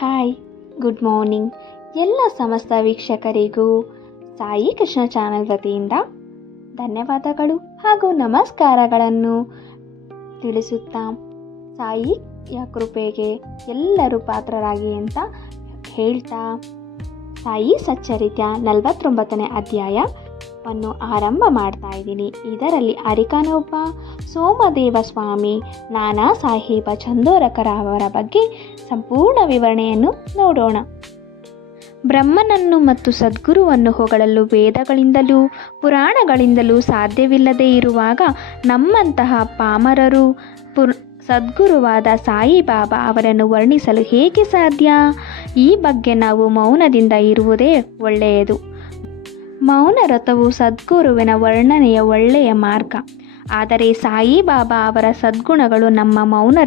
Hi, good morning. ಎಲ್ಲ ಸಮಸ್ತ ವೀಕ್ಷಕರಿಗೂ Sai Krishna channel ವತಿಯಿಂದ ಧನ್ಯವಾದಗಳು ಹಾಗೂ ನಮಸ್ಕಾರಗಳನ್ನು ತಿಳಿಸುತ್ತಾ ಸಾಯಿಯ ಕೃಪೆಗೆ ಎಲ್ಲರೂ ಪಾತ್ರರಾಗಿ ಅಂತ ಹೇಳ್ತಾ ಸಾಯಿ ಸಚ್ಚರಿತ್ಯ ನಲವತ್ತೊಂಬತ್ತನೇ ಅಧ್ಯಾಯವನ್ನು ಆರಂಭ ಮಾಡ್ತಾ ಇದ್ದೀನಿ. ಇದರಲ್ಲಿ ಅರಿಕನೊಬ್ಬ ಸೋಮದೇವ ಸ್ವಾಮಿ ನಾನಾ ಸಾಹೇಬ ಚಂದೋರಕರ ಅವರ ಬಗ್ಗೆ ಸಂಪೂರ್ಣ ವಿವರಣೆಯನ್ನು ನೋಡೋಣ. ಬ್ರಹ್ಮನನ್ನು ಮತ್ತು ಸದ್ಗುರುವನ್ನು ಹೊಗಳಲು ವೇದಗಳಿಂದಲೂ ಪುರಾಣಗಳಿಂದಲೂ ಸಾಧ್ಯವಿಲ್ಲದೇ ಇರುವಾಗ ನಮ್ಮಂತಹ ಪಾಮರರು ಪುರ್ ಸದ್ಗುರುವಾದ ಸಾಯಿಬಾಬಾ ಅವರನ್ನು ವರ್ಣಿಸಲು ಹೇಗೆ ಸಾಧ್ಯ? ಈ ಬಗ್ಗೆ ನಾವು ಮೌನದಿಂದ ಇರುವುದೇ ಒಳ್ಳೆಯದು. ಮೌನ ಸದ್ಗುರುವಿನ ವರ್ಣನೆಯ ಒಳ್ಳೆಯ ಮಾರ್ಗ. ಆದರೆ ಸಾಯಿಬಾಬಾ ಅವರ ಸದ್ಗುಣಗಳು ನಮ್ಮ ಮೌನ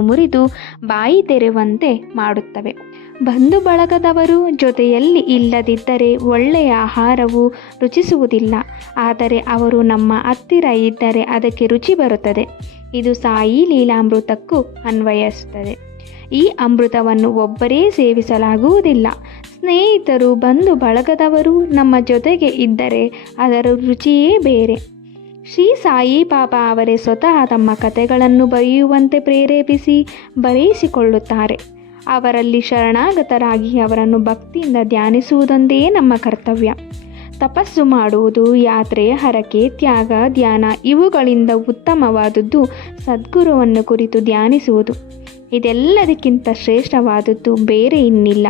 ಮುರಿದು ಬಾಯಿ ತೆರೆಯುವಂತೆ ಮಾಡುತ್ತವೆ. ಬಂಧು ಬಳಗದವರು ಜೊತೆಯಲ್ಲಿ ಇಲ್ಲದಿದ್ದರೆ ಒಳ್ಳೆಯ ಆಹಾರವು ರುಚಿಸುವುದಿಲ್ಲ. ಆದರೆ ಅವರು ನಮ್ಮ ಹತ್ತಿರ ಇದ್ದರೆ ಅದಕ್ಕೆ ರುಚಿ ಬರುತ್ತದೆ. ಇದು ಸಾಯಿ ಲೀಲಾಮೃತಕ್ಕೂ ಅನ್ವಯಿಸುತ್ತದೆ. ಈ ಅಮೃತವನ್ನು ಒಬ್ಬರೇ ಸೇವಿಸಲಾಗುವುದಿಲ್ಲ. ಸ್ನೇಹಿತರು ಬಂಧು ಬಳಗದವರು ನಮ್ಮ ಜೊತೆಗೆ ಇದ್ದರೆ ಅದರ ರುಚಿಯೇ ಬೇರೆ. ಶ್ರೀ ಸಾಯಿ ಬಾಬಾ ಅವರೇ ಸ್ವತಃ ತಮ್ಮ ಕಥೆಗಳನ್ನು ಬರೆಯುವಂತೆ ಪ್ರೇರೇಪಿಸಿ ಬರೆಯಿಸಿಕೊಳ್ಳುತ್ತಾರೆ. ಅವರಲ್ಲಿ ಶರಣಾಗತರಾಗಿ ಅವರನ್ನು ಭಕ್ತಿಯಿಂದ ಧ್ಯಾನಿಸುವುದೊಂದೇ ನಮ್ಮ ಕರ್ತವ್ಯ. ತಪಸ್ಸು ಮಾಡುವುದು, ಯಾತ್ರೆ, ಹರಕೆ, ತ್ಯಾಗ, ಧ್ಯಾನ ಇವುಗಳಿಂದ ಉತ್ತಮವಾದದ್ದು ಸದ್ಗುರುವನ್ನು ಕುರಿತು ಧ್ಯಾನಿಸುವುದು. ಇದೆಲ್ಲದಕ್ಕಿಂತ ಶ್ರೇಷ್ಠವಾದದ್ದು ಬೇರೆ ಇನ್ನಿಲ್ಲ.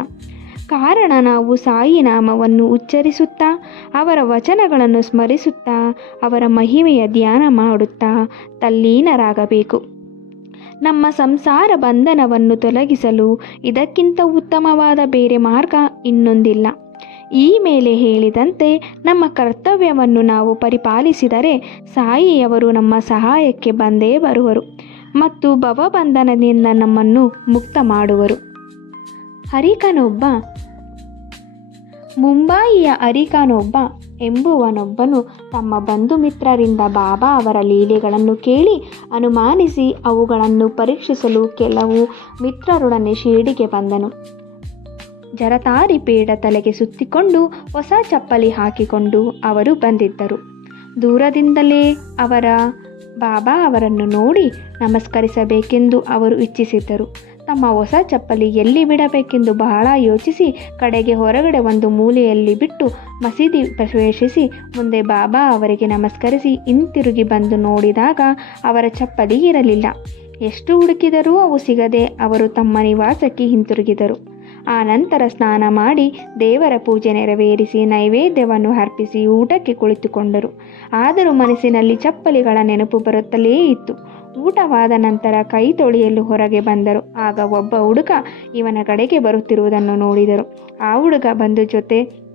ಕಾರಣ ನಾವು ಸಾಯಿ ನಾಮವನ್ನು ಉಚ್ಚರಿಸುತ್ತಾ, ಅವರ ವಚನಗಳನ್ನು ಸ್ಮರಿಸುತ್ತಾ, ಅವರ ಮಹಿಮೆಯ ಧ್ಯಾನ ಮಾಡುತ್ತಾ ತಲ್ಲೀನರಾಗಬೇಕು. ನಮ್ಮ ಸಂಸಾರ ಬಂಧನವನ್ನು ತೊಲಗಿಸಲು ಇದಕ್ಕಿಂತ ಉತ್ತಮವಾದ ಬೇರೆ ಮಾರ್ಗ ಇನ್ನೊಂದಿಲ್ಲ. ಈ ಮೇಲೆ ಹೇಳಿದಂತೆ ನಮ್ಮ ಕರ್ತವ್ಯವನ್ನು ನಾವು ಪರಿಪಾಲಿಸಿದರೆ ಸಾಯಿಯವರು ನಮ್ಮ ಸಹಾಯಕ್ಕೆ ಬಂದೇ ಬರುವರು ಮತ್ತು ಭವಬಂಧನದಿಂದ ನಮ್ಮನ್ನು ಮುಕ್ತ ಮಾಡುವರು ಹರಿಕನೊಬ್ಬ ಮುಂಬಾಯಿಯ ಅರಿಕಾನೊಬ್ಬ ಎಂಬುವನೊಬ್ಬನು ತಮ್ಮ ಬಂಧು ಮಿತ್ರರಿಂದ ಬಾಬಾ ಅವರ ಲೀಲೆಗಳನ್ನು ಕೇಳಿ ಅನುಮಾನಿಸಿ ಅವುಗಳನ್ನು ಪರೀಕ್ಷಿಸಲು ಕೆಲವು ಮಿತ್ರರೊಡನೆ ಶಿರಡಿಗೆ ಬಂದನು. ಜರತಾರಿ ಪೇಡ ತಲೆಗೆ ಸುತ್ತಿಕೊಂಡು ಹೊಸ ಚಪ್ಪಲಿ ಹಾಕಿಕೊಂಡು ಅವರು ಬಂದಿದ್ದರು. ದೂರದಿಂದಲೇ ಅವರ ಬಾಬಾ ಅವರನ್ನು ನೋಡಿ ನಮಸ್ಕರಿಸಬೇಕೆಂದು ಅವರು ಇಚ್ಛಿಸಿದ್ದರು. ತಮ್ಮ ಹೊಸ ಚಪ್ಪಲಿ ಎಲ್ಲಿ ಬಿಡಬೇಕೆಂದು ಬಹಳ ಯೋಚಿಸಿ ಕಡೆಗೆ ಹೊರಗಡೆ ಒಂದು ಮೂಲೆಯಲ್ಲಿ ಬಿಟ್ಟು ಮಸೀದಿ ಪ್ರವೇಶಿಸಿ ಮುಂದೆ ಬಾಬಾ ಅವರಿಗೆ ನಮಸ್ಕರಿಸಿ ಹಿಂತಿರುಗಿ ಬಂದು ನೋಡಿದಾಗ ಅವರ ಚಪ್ಪಲಿ ಇರಲಿಲ್ಲ. ಎಷ್ಟು ಹುಡುಕಿದರೂ ಅವು ಸಿಗದೆ ಅವರು ತಮ್ಮ ನಿವಾಸಕ್ಕೆ ಹಿಂತಿರುಗಿದರು. ಆ ನಂತರ ಸ್ನಾನ ಮಾಡಿ ದೇವರ ಪೂಜೆ ನೆರವೇರಿಸಿ ನೈವೇದ್ಯವನ್ನು ಅರ್ಪಿಸಿ ಊಟಕ್ಕೆ ಕುಳಿತುಕೊಂಡರು. ಆದರೂ ಮನಸ್ಸಿನಲ್ಲಿ ಚಪ್ಪಲಿಗಳ ನೆನಪು ಬರುತ್ತಲೇ ಇತ್ತು. ಊಟವಾದ ನಂತರ ಕೈ ತೊಳೆಯಲು ಹೊರಗೆ ಬಂದರು. ಆಗ ಒಬ್ಬ ಹುಡುಗ ಇವನ ಕಡೆಗೆ ಬರುತ್ತಿರುವುದನ್ನು ನೋಡಿದರು. ಆ ಹುಡುಗ ಬಂದು ಜೊತೆ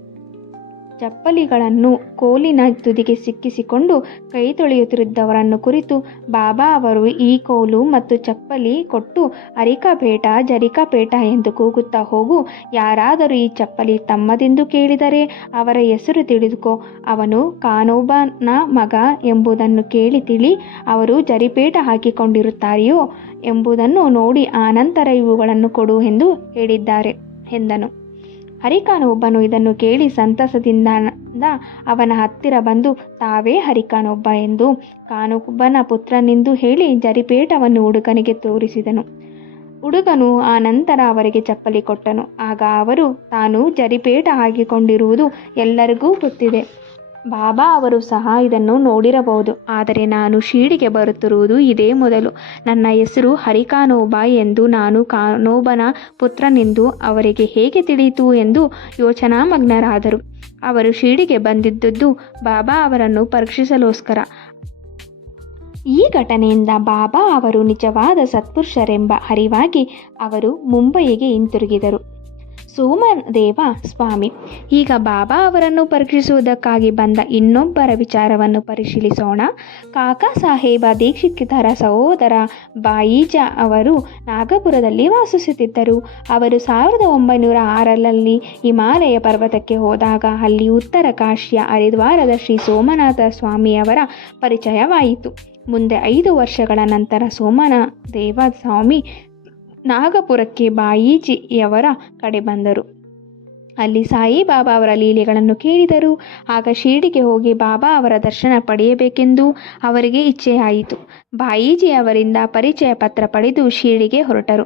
ಚಪ್ಪಲಿಗಳನ್ನು ಕೋಲಿನ ತುದಿಗೆ ಸಿಕ್ಕಿಸಿಕೊಂಡು ಕೈ ತೊಳೆಯುತ್ತಿದ್ದವರನ್ನು ಕುರಿತು ಬಾಬಾ ಅವರು ಈ ಕೋಲು ಮತ್ತು ಚಪ್ಪಲಿ ಕೊಟ್ಟು ಅರಿಕಾಪೇಟ, ಜರಿಕಾಪೇಟ ಎಂದು ಕೂಗುತ್ತಾ ಹೋಗು. ಯಾರಾದರೂ ಈ ಚಪ್ಪಲಿ ತಮ್ಮದೆಂದು ಕೇಳಿದರೆ ಅವರ ಹೆಸರು ತಿಳಿದುಕೋ. ಅವನು ಕಾನೋಬನ ಮಗ ಎಂಬುದನ್ನು ಕೇಳಿ ತಿಳಿ, ಅವರು ಜರಿಪೇಟ ಹಾಕಿಕೊಂಡಿರುತ್ತಾರೆಯೋ ಎಂಬುದನ್ನು ನೋಡಿ ಆನಂತರ ಇವುಗಳನ್ನು ಕೊಡು ಎಂದು ಹೇಳಿದ್ದಾರೆ ಎಂದನು. ಹರಿಕಾನೊಬ್ಬನು ಇದನ್ನು ಕೇಳಿ ಸಂತಸದಿಂದ ಅವನ ಹತ್ತಿರ ಬಂದು, ತಾವೇ ಹರಿಕಾನೊಬ್ಬ ಎಂದು ಕಾನೊಬ್ಬನ ಪುತ್ರನೆಂದು ಹೇಳಿ ಜರಿಪೇಟವನ್ನು ಹುಡುಗನಿಗೆ ತೋರಿಸಿದನು. ಹುಡುಗನು ಆ ನಂತರ ಅವರಿಗೆ ಚಪ್ಪಲಿ ಕೊಟ್ಟನು. ಆಗ ಅವರು, ತಾನು ಜರಿಪೇಟ ಹಾಕಿಕೊಂಡಿರುವುದು ಎಲ್ಲರಿಗೂ ಗೊತ್ತಿದೆ. ಬಾಬಾ ಅವರು ಸಹ ಇದನ್ನು ನೋಡಿರಬಹುದು. ಆದರೆ ನಾನು ಶೀಡಿಗೆ ಬರುತ್ತಿರುವುದು ಇದೇ ಮೊದಲು. ನನ್ನ ಹೆಸರು ಹರಿಕಾನೋಬಾ ಎಂದು ನಾನು ಕಾನೋಬನ ಪುತ್ರನೆಂದು ಅವರಿಗೆ ಹೇಗೆ ತಿಳಿಯಿತು ಎಂದು ಯೋಚನಾಮಗ್ನರಾದರು. ಅವರು ಶೀಡಿಗೆ ಬಂದಿದ್ದದ್ದು ಬಾಬಾ ಅವರನ್ನು ಪರೀಕ್ಷಿಸಲೋಸ್ಕರ ಈ ಘಟನೆಯಿಂದ ಬಾಬಾ ಅವರು ನಿಜವಾದ ಸತ್ಪುರುಷರೆಂಬ ಅರಿವಾಗಿ ಅವರು ಮುಂಬಯಿಗೆ ಹಿಂತಿರುಗಿದರು. ಸೋಮದೇವ ಸ್ವಾಮಿ, ಈಗ ಬಾಬಾ ಅವರನ್ನು ಪರೀಕ್ಷಿಸುವುದಕ್ಕಾಗಿ ಬಂದ ಇನ್ನೊಬ್ಬರ ವಿಚಾರವನ್ನು ಪರಿಶೀಲಿಸೋಣ. ಕಾಕಾ ಸಾಹೇಬ ದೀಕ್ಷಿತರ ಸಹೋದರ ಬಾಯಿಜ ಅವರು ನಾಗಪುರದಲ್ಲಿ ವಾಸಿಸುತ್ತಿದ್ದರು. ಅವರು ಸಾವಿರದ ಒಂಬೈನೂರ ಆರರಲ್ಲಿ ಹಿಮಾಲಯ ಪರ್ವತಕ್ಕೆ ಹೋದಾಗ ಅಲ್ಲಿ ಉತ್ತರ ಕಾಶಿಯ ಹರಿದ್ವಾರದ ಶ್ರೀ ಸೋಮನಾಥ ಸ್ವಾಮಿಯವರ ಪರಿಚಯವಾಯಿತು. ಮುಂದೆ ಐದು ವರ್ಷಗಳ ನಂತರ ಸೋಮನ ದೇವ ಸ್ವಾಮಿ ನಾಗಪುರಕ್ಕೆ ಬಾಯೀಜಿಯವರ ಕಡೆ ಬಂದರು. ಅಲ್ಲಿ ಸಾಯಿಬಾಬಾ ಅವರ ಲೀಲೆಗಳನ್ನು ಕೇಳಿದರು. ಆಗ ಶಿರಡಿಗೆ ಹೋಗಿ ಬಾಬಾ ಅವರ ದರ್ಶನ ಪಡೆಯಬೇಕೆಂದು ಅವರಿಗೆ ಇಚ್ಛೆಯಾಯಿತು. ಬಾಯೀಜಿ ಅವರಿಂದ ಪರಿಚಯ ಪತ್ರ ಪಡೆದು ಶಿರಡಿಗೆ ಹೊರಟರು.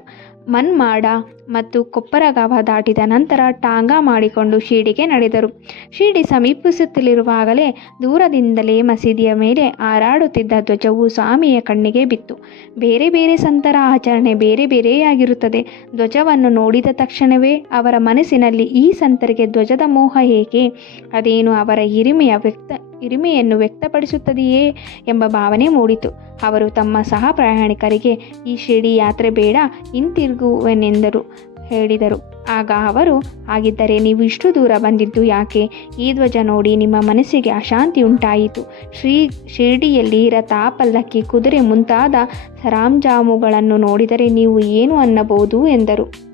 ಮನ್ಮಾಡ ಮತ್ತು ಕೊಪ್ಪರಗಾವ ದಾಟಿದ ನಂತರ ಟಾಂಗ ಮಾಡಿಕೊಂಡು ಶಿರ್ಡಿಗೆ ನಡೆದರು. ಶಿರ್ಡಿ ಸಮೀಪಿಸುತ್ತಲಿರುವಾಗಲೇ ದೂರದಿಂದಲೇ ಮಸೀದಿಯ ಮೇಲೆ ಹಾರಾಡುತ್ತಿದ್ದ ಧ್ವಜವು ಸ್ವಾಮಿಯ ಕಣ್ಣಿಗೆ ಬಿತ್ತು. ಬೇರೆ ಬೇರೆ ಸಂತರ ಆಚರಣೆ ಬೇರೆ ಬೇರೆಯಾಗಿರುತ್ತದೆ. ಧ್ವಜವನ್ನು ನೋಡಿದ ತಕ್ಷಣವೇ ಅವರ ಮನಸ್ಸಿನಲ್ಲಿ ಈ ಸಂತರಿಗೆ ಧ್ವಜದ ಮೋಹ ಹೇಗೆ ಅದೇನು ಅವರ ಹಿರಿಮೆಯ ವ್ಯಕ್ತ ಹಿರಿಮೆಯನ್ನು ವ್ಯಕ್ತಪಡಿಸುತ್ತದೆಯೇ ಎಂಬ ಭಾವನೆ ಮೂಡಿತು. ಅವರು ತಮ್ಮ ಸಹ ಪ್ರಯಾಣಿಕರಿಗೆ, ಈ ಶಿರ್ಡಿ ಯಾತ್ರೆ ಬೇಡ, ಹಿಂತಿರುಗುವನೆಂದರು, ಹೇಳಿದರು. ಆಗ ಅವರು, ಹಾಗಿದ್ದರೆ ನೀವು ಇಷ್ಟು ದೂರ ಬಂದಿದ್ದು ಯಾಕೆ? ಈ ಧ್ವಜ ನೋಡಿ ನಿಮ್ಮ ಮನಸ್ಸಿಗೆ ಅಶಾಂತಿ ಉಂಟಾಯಿತು. ಶ್ರೀ ಶಿರಡಿಯಲ್ಲಿ ರಥ ಪಲ್ಲಕ್ಕಿ ಕುದುರೆ ಮುಂತಾದ ಸರಾಂಜಾಮುಗಳನ್ನು ನೋಡಿದರೆ ನೀವು ಏನು ಅನ್ನಬಹುದು? ಎಂದರು.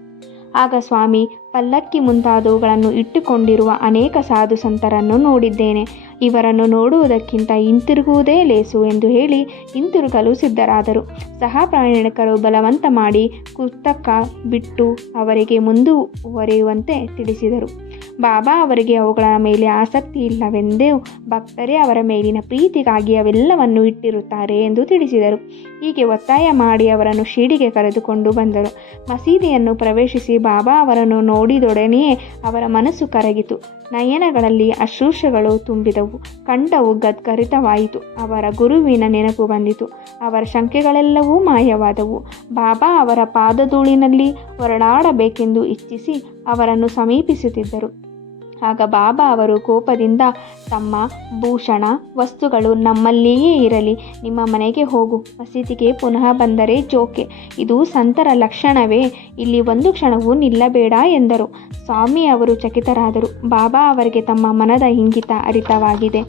ಆಗ ಸ್ವಾಮಿ ಪಲ್ಲಕ್ಕಿ ಮುಂತಾದವುಗಳನ್ನು ಇಟ್ಟುಕೊಂಡಿರುವ ಅನೇಕ ಸಾಧು ಸಂತರನ್ನು ನೋಡಿದ್ದೇನೆ. ಇವರನ್ನು ನೋಡುವುದಕ್ಕಿಂತ ಹಿಂತಿರುಗುವುದೇ ಲೇಸು ಎಂದು ಹೇಳಿ ಹಿಂತಿರುಗಲು ಸಿದ್ಧರಾದರು. ಸಹ ಪ್ರಯಾಣಿಕರು ಬಲವಂತ ಮಾಡಿ ಕುರ್ತಕ ಬಿಟ್ಟು ಅವರಿಗೆ ಮುಂದುವರಿಯುವಂತೆ ತಿಳಿಸಿದರು. ಬಾಬಾ ಅವರಿಗೆ ಅವುಗಳ ಮೇಲೆ ಆಸಕ್ತಿ ಇಲ್ಲವೆಂದೇ ಭಕ್ತರೇ ಅವರ ಮೇಲಿನ ಪ್ರೀತಿಗಾಗಿ ಅವೆಲ್ಲವನ್ನು ಇಟ್ಟಿರುತ್ತಾರೆ ಎಂದು ತಿಳಿಸಿದರು. ಹೀಗೆ ಒತ್ತಾಯ ಮಾಡಿ ಅವರನ್ನು ಶಿಡಿಗೆ ಕರೆದುಕೊಂಡು ಬಂದರು. ಮಸೀದಿಯನ್ನು ಪ್ರವೇಶಿಸಿ ಬಾಬಾ ಅವರನ್ನು ನೋಡಿದೊಡನೆಯೇ ಅವರ ಮನಸ್ಸು ಕರಗಿತು. ನಯನಗಳಲ್ಲಿ ಅಶ್ರೂಷಗಳು ತುಂಬಿದವು. ಕಂಠವು ಗದ್ಗರಿತವಾಯಿತು. ಅವರ ಗುರುವಿನ ನೆನಪು ಬಂದಿತು. ಅವರ ಶಂಕೆಗಳೆಲ್ಲವೂ ಮಾಯವಾದವು. ಬಾಬಾ ಅವರ ಪಾದಧೂಳಿನಲ್ಲಿ ಹೊರಳಾಡಬೇಕೆಂದು ಇಚ್ಛಿಸಿ ಅವರನ್ನು ಸಮೀಪಿಸುತ್ತಿದ್ದರು. ಆಗ ಬಾಬಾ ಅವರು ಕೋಪದಿಂದ, ತಮ್ಮ ಭೂಷಣ ವಸ್ತುಗಳು ನಮ್ಮಲ್ಲಿಯೇ ಇರಲಿ, ನಿಮ್ಮ ಮನೆಗೆ ಹೋಗು, ಮಸೀದಿಗೆ ಪುನಃ ಬಂದರೆ ಜೋಕೆ ಇದು ಸಂತರ ಲಕ್ಷಣವೇ, ಇಲ್ಲಿ ಒಂದು ಕ್ಷಣವೂ ನಿಲ್ಲಬೇಡ ಎಂದರು. ಸ್ವಾಮಿ ಅವರು ಚಕಿತರಾದರು. ಬಾಬಾ ಅವರಿಗೆ ತಮ್ಮ ಮನದ ಇಂಗಿತ ಅರಿತವಾಗಿದೆ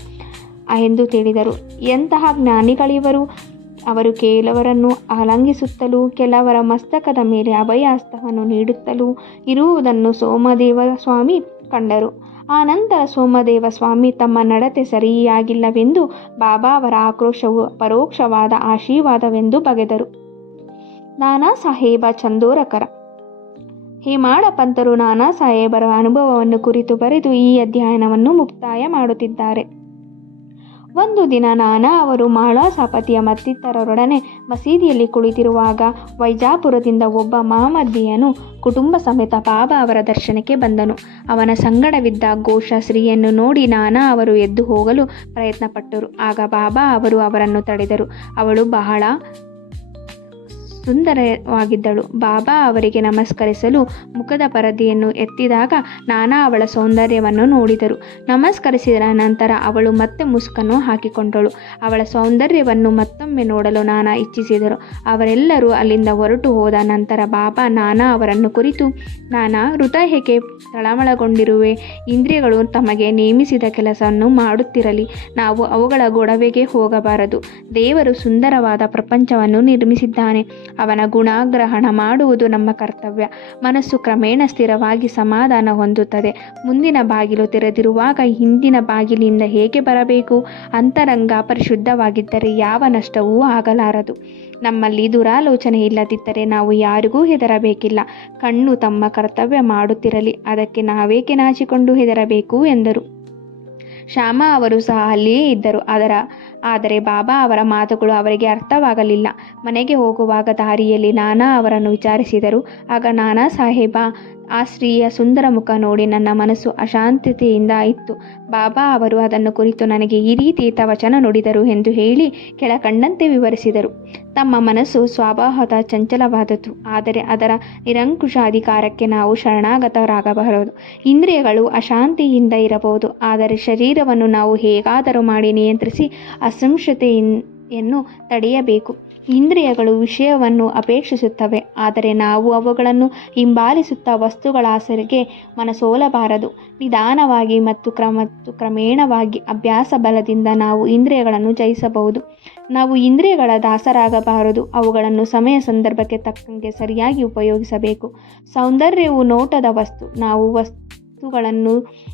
ಎಂದು ತಿಳಿದರು. ಎಂತಹ ಜ್ಞಾನಿಗಳಿವರು? ಅವರು ಕೆಲವರನ್ನು ಆಲಂಗಿಸುತ್ತಲೂ, ಕೆಲವರ ಮಸ್ತಕದ ಮೇಲೆ ಅಭಯಾಸ್ತವನ್ನು ನೀಡುತ್ತಲೂ ಇರುವುದನ್ನು ಸೋಮದೇವ ಸ್ವಾಮಿ ಕಂಡರು. ಆನಂತರ ಸೋಮದೇವ ಸ್ವಾಮಿ ತಮ್ಮ ನಡತೆ ಸರಿಯಾಗಿಲ್ಲವೆಂದು ಬಾಬಾ ಅವರ ಆಕ್ರೋಶವು ಪರೋಕ್ಷವಾದ ಆಶೀರ್ವಾದವೆಂದು ಬಗೆದರು. ನಾನಾ ಸಾಹೇಬ ಚಂದೋರಕರ. ಹೇಮಾಡ ಪಂತರು ನಾನಾ ಸಾಹೇಬರ ಅನುಭವವನ್ನು ಕುರಿತು ಬರೆದು ಈ ಅಧ್ಯಯನವನ್ನು ಮುಕ್ತಾಯ ಮಾಡುತ್ತಿದ್ದಾರೆ. ಒಂದು ದಿನ ನಾನಾ ಅವರು ಮಾಳಾ ಸಾಪತಿಯ ಮತ್ತಿತರರೊಡನೆ ಮಸೀದಿಯಲ್ಲಿ ಕುಳಿತಿರುವಾಗ ವೈಜಾಪುರದಿಂದ ಒಬ್ಬ ಮಹಮದ್ದಿಯನು ಕುಟುಂಬ ಸಮೇತ ಬಾಬಾ ಅವರ ದರ್ಶನಕ್ಕೆ ಬಂದನು. ಅವನ ಸಂಗಡವಿದ್ದ ಘೋಷ ಸ್ತ್ರೀಯನ್ನು ನೋಡಿ ನಾನಾ ಅವರು ಎದ್ದು ಹೋಗಲು ಪ್ರಯತ್ನಪಟ್ಟರು. ಆಗ ಬಾಬಾ ಅವರು ಅವರನ್ನು ತಡೆದರು. ಅವಳು ಬಹಳ ಸುಂದರವಾಗಿದ್ದಳು. ಬಾಬಾ ಅವರಿಗೆ ನಮಸ್ಕರಿಸಲು ಮುಖದ ಪರದೆಯನ್ನು ಎತ್ತಿದಾಗ ನಾನಾ ಅವಳ ಸೌಂದರ್ಯವನ್ನು ನೋಡಿದರು. ನಮಸ್ಕರಿಸಿದ ನಂತರ ಅವಳು ಮತ್ತೆ ಮುಸುಕನ್ನು ಹಾಕಿಕೊಂಡಳು. ಅವಳ ಸೌಂದರ್ಯವನ್ನು ಮತ್ತೊಮ್ಮೆ ನೋಡಲು ನಾನಾ ಇಚ್ಛಿಸಿದರು. ಅವರೆಲ್ಲರೂ ಅಲ್ಲಿಂದ ಹೊರಟು ಹೋದ ನಂತರ ಬಾಬಾ ನಾನಾ ಅವರನ್ನು ಕುರಿತು, ನಾನಾ ಹೃದಯಕ್ಕೆ ತಳಮಳಗೊಂಡಿರುವೆ? ಇಂದ್ರಿಯಗಳು ತಮಗೆ ನೇಮಿಸಿದ ಕೆಲಸವನ್ನು ಮಾಡುತ್ತಿರಲಿ. ನಾವು ಅವುಗಳ ಗೊಡವೆಗೆ ಹೋಗಬಾರದು. ದೇವರು ಸುಂದರವಾದ ಪ್ರಪಂಚವನ್ನು ನಿರ್ಮಿಸಿದ್ದಾನೆ. ಅವನ ಗುಣಾಗ್ರಹಣ ಮಾಡುವುದು ನಮ್ಮ ಕರ್ತವ್ಯ. ಮನಸ್ಸು ಕ್ರಮೇಣ ಸ್ಥಿರವಾಗಿ ಸಮಾಧಾನ ಹೊಂದುತ್ತದೆ. ಮುಂದಿನ ಬಾಗಿಲು ತೆರೆದಿರುವಾಗ ಹಿಂದಿನ ಬಾಗಿಲಿಂದ ಹೇಗೆ ಬರಬೇಕು? ಅಂತರಂಗ ಪರಿಶುದ್ಧವಾಗಿದ್ದರೆ ಯಾವ ನಷ್ಟವೂ ಆಗಲಾರದು. ನಮ್ಮಲ್ಲಿ ದುರಾಲೋಚನೆ ಇಲ್ಲದಿದ್ದರೆ ನಾವು ಯಾರಿಗೂ ಹೆದರಬೇಕಿಲ್ಲ. ಕಣ್ಣು ತಮ್ಮ ಕರ್ತವ್ಯ ಮಾಡುತ್ತಿರಲಿ. ಅದಕ್ಕೆ ನಾವೇಕೆ ನಾಚಿಕೊಂಡು ಹೆದರಬೇಕು? ಎಂದರು. ಶ್ಯಾಮ ಅವರು ಸಹ ಅಲ್ಲಿಯೇ ಇದ್ದರು. ಅದರ, ಆದರೆ ಬಾಬಾ ಅವರ ಮಾತುಗಳು ಅವರಿಗೆ ಅರ್ಥವಾಗಲಿಲ್ಲ. ಮನೆಗೆ ಹೋಗುವಾಗ ದಾರಿಯಲ್ಲಿ ನಾನಾ ಅವರನ್ನು ವಿಚಾರಿಸಿದರು. ಆಗ ನಾನಾ ಸಾಹೇಬ ಆ ಸ್ತ್ರೀಯ ಸುಂದರ ಮುಖ ನೋಡಿ ನನ್ನ ಮನಸ್ಸು ಅಶಾಂತತೆಯಿಂದ ಇತ್ತು ಬಾಬಾ ಅವರು ಅದನ್ನು ಕುರಿತು ನನಗೆ ಈ ರೀತಿ ವಚನ ನುಡಿದರು ಎಂದು ಹೇಳಿ ಕೆಳಕಂಡಂತೆ ವಿವರಿಸಿದರು. ತಮ್ಮ ಮನಸ್ಸು ಸ್ವಭಾವದ ಚಂಚಲವಾದದ್ದು. ಆದರೆ ಅದರ ನಿರಂಕುಶ ಅಧಿಕಾರಕ್ಕೆ ನಾವು ಶರಣಾಗತರಾಗಬಾರದು ಇಂದ್ರಿಯಗಳು ಅಶಾಂತಿಯಿಂದ ಇರಬಹುದು. ಆದರೆ ಶರೀರವನ್ನು ನಾವು ಹೇಗಾದರೂ ಮಾಡಿ ನಿಯಂತ್ರಿಸಿ ಅಸಂಶತೆಯನ್ನು ತಡೆಯಬೇಕು. ಇಂದ್ರಿಯಗಳು ವಿಷಯವನ್ನು ಅಪೇಕ್ಷಿಸುತ್ತವೆ. ಆದರೆ ನಾವು ಅವುಗಳನ್ನು ಹಿಂಬಾಲಿಸುತ್ತಾ ವಸ್ತುಗಳ ಆಸರೆಗೆ ಮನಸೋಲಬಾರದು. ನಿಧಾನವಾಗಿ ಮತ್ತು ಕ್ರಮ ಕ್ರಮೇಣವಾಗಿ ಅಭ್ಯಾಸ ಬಲದಿಂದ ನಾವು ಇಂದ್ರಿಯಗಳನ್ನು ಜಯಿಸಬಹುದು. ನಾವು ಇಂದ್ರಿಯಗಳ ದಾಸರಾಗಬಾರದು. ಅವುಗಳನ್ನು ಸಮಯ ಸಂದರ್ಭಕ್ಕೆ ತಕ್ಕಂಗೆ ಸರಿಯಾಗಿ ಉಪಯೋಗಿಸಬೇಕು. ಸೌಂದರ್ಯವು ನೋಟದ ವಸ್ತು. ನಾವು ವಸ್ತುಗಳನ್ನು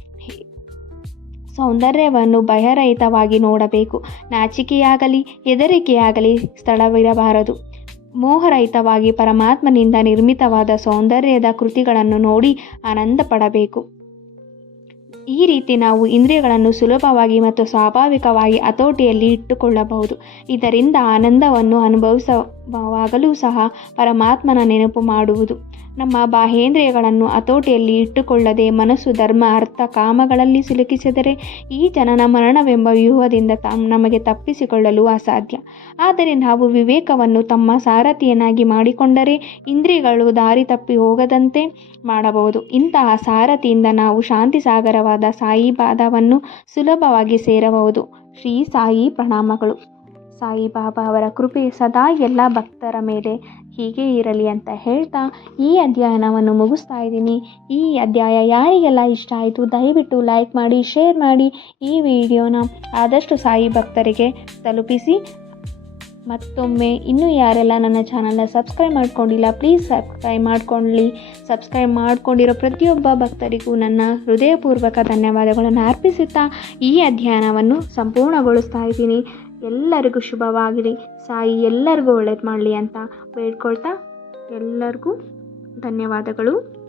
ಸೌಂದರ್ಯವನ್ನು ಭಯರಹಿತವಾಗಿ ನೋಡಬೇಕು. ನಾಚಿಕೆಯಾಗಲಿ, ಹೆದರಿಕೆಯಾಗಲಿ ಸ್ಥಳವಿರಬಾರದು. ಮೋಹರಹಿತವಾಗಿ ಪರಮಾತ್ಮನಿಂದ ನಿರ್ಮಿತವಾದ ಸೌಂದರ್ಯದ ಕೃತಿಗಳನ್ನು ನೋಡಿ ಆನಂದ ಪಡಬೇಕು ಈ ರೀತಿ ನಾವು ಇಂದ್ರಿಯಗಳನ್ನು ಸುಲಭವಾಗಿ ಮತ್ತು ಸ್ವಾಭಾವಿಕವಾಗಿ ಹತೋಟಿಯಲ್ಲಿ ಇಟ್ಟುಕೊಳ್ಳಬಹುದು. ಇದರಿಂದ ಆನಂದವನ್ನು ಅನುಭವಿಸವಾಗಲೂ ಸಹ ಪರಮಾತ್ಮನ ನೆನಪು ಮಾಡುವುದು. ನಮ್ಮ ಬಾಹೇಂದ್ರಿಯಗಳನ್ನು ಹತೋಟಿಯಲ್ಲಿ ಇಟ್ಟುಕೊಳ್ಳದೆ ಮನಸ್ಸು, ಧರ್ಮ, ಅರ್ಥ, ಕಾಮಗಳಲ್ಲಿ ಸಿಲುಕಿಸಿದರೆ ಈ ಜನನ ಮರಣವೆಂಬ ವ್ಯೂಹದಿಂದ ನಮಗೆ ತಪ್ಪಿಸಿಕೊಳ್ಳಲು ಅಸಾಧ್ಯ. ಆದರೆ ನಾವು ವಿವೇಕವನ್ನು ತಮ್ಮ ಸಾರಥಿಯನ್ನಾಗಿ ಮಾಡಿಕೊಂಡರೆ ಇಂದ್ರಿಯಗಳು ದಾರಿ ತಪ್ಪಿ ಹೋಗದಂತೆ ಮಾಡಬಹುದು. ಇಂತಹ ಸಾರಥಿಯಿಂದ ನಾವು ಶಾಂತಿ ಸಾಗರವಾದ ಸಾಯಿಬಾಬಾವನ್ನು ಸುಲಭವಾಗಿ ಸೇರಬಹುದು. ಶ್ರೀ ಸಾಯಿ ಪ್ರಣಾಮಗಳು. ಸಾಯಿಬಾಬಾ ಅವರ ಕೃಪೆ ಸದಾ ಎಲ್ಲ ಭಕ್ತರ ಮೇಲೆ ಹೀಗೆ ಇರಲಿ ಅಂತ ಹೇಳ್ತಾ ಈ ಅಧ್ಯಯನವನ್ನು ಮುಗಿಸ್ತಾ ಇದ್ದೀನಿ. ಈ ಅಧ್ಯಾಯ ಯಾರಿಗೆಲ್ಲ ಇಷ್ಟ ಆಯಿತು ದಯವಿಟ್ಟು ಲೈಕ್ ಮಾಡಿ ಶೇರ್ ಮಾಡಿ ಈ ವಿಡಿಯೋನ ಆದಷ್ಟು ಸಾಯಿ ಭಕ್ತರಿಗೆ ತಲುಪಿಸಿ. ಮತ್ತೊಮ್ಮೆ ಇನ್ನೂ ಯಾರೆಲ್ಲ ನನ್ನ ಚಾನಲ್ನ ಸಬ್ಸ್ಕ್ರೈಬ್ ಮಾಡ್ಕೊಂಡಿಲ್ಲ ಪ್ಲೀಸ್ ಸಬ್ಸ್ಕ್ರೈಬ್ ಮಾಡ್ಕೊಳ್ಳಿ. ಸಬ್ಸ್ಕ್ರೈಬ್ ಮಾಡ್ಕೊಂಡಿರೋ ಪ್ರತಿಯೊಬ್ಬ ಭಕ್ತರಿಗೂ ನನ್ನ ಹೃದಯಪೂರ್ವಕ ಧನ್ಯವಾದಗಳನ್ನು ಅರ್ಪಿಸುತ್ತಾ ಈ ಅಧ್ಯಯನವನ್ನು ಸಂಪೂರ್ಣಗೊಳಿಸ್ತಾ ಇದ್ದೀನಿ. ಎಲ್ಲರಿಗೂ ಶುಭವಾಗಲಿ. ಸಾಯಿ ಎಲ್ಲರಿಗೂ ಒಳ್ಳೇದು ಮಾಡಲಿ ಅಂತ ಬೇಡ್ಕೊಳ್ತಾ ಎಲ್ಲರಿಗೂ ಧನ್ಯವಾದಗಳು.